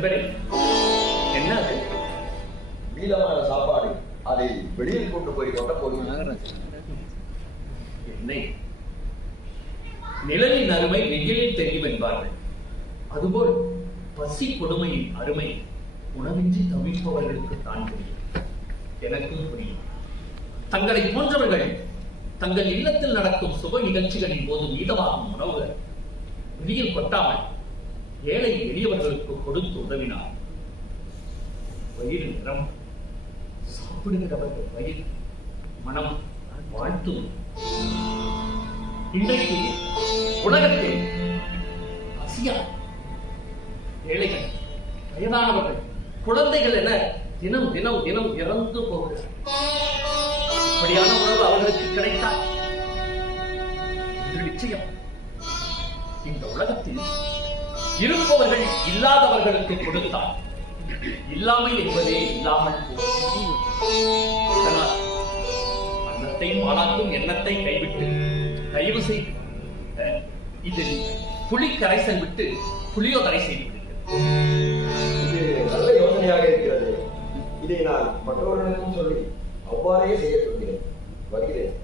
நண்பரே, என்ன அது? நீளமான சாப்பாடு, அதை வெளியில் கொண்டு போய் கொண்ட போது என்னை நிழலின் அருமை வெயிலில் தெரியும் என்பார்கள். அதுபோல் பசி கொடுமையின் அருமை உணவின்றி தவிப்பவர்களுக்கு தான் தெரியும். எனக்கும் புரியும். தங்களை போன்றவர்கள் தங்கள் இல்லத்தில் நடக்கும் சுப நிகழ்ச்சிகளின் போது மீதமாகும் உணவுகள் வெளியில் கொட்டாமல் ஏழை எளியவர்களுக்கு கொடுத்து உதவினார். வயிறு நிறம், சாப்பிடுகிறவர்கள் வயிறு மனம் வாழ்த்தும். இன்றைக்கு உலகத்தில் பசியா ஏழைகள், வயதானவர்கள், குழந்தைகள் என தினம் தினம் தினம் இறந்து போகிறார். அப்படியான உணவு அவர்களுக்கு கிடைத்தால் நிச்சயம் இந்த உலகத்தில் இருப்பவர்கள் இல்லாதவர்களுக்கு கொடுத்தார். இல்லாமை என்பதே இல்லாமல் அன்னத்தையும் ஆளாக்கும் எண்ணத்தை கைவிட்டு தயவு செய்து இதில் புளி கரைசல் விட்டு புளியோதரை செய்து இது நல்ல யோசனையாக இருக்கிறது. இதை நான் மற்றவர்களுக்கும் சொல்லி அவ்வாறே செய்ய சொல்கிறேன். வருகிறேன்.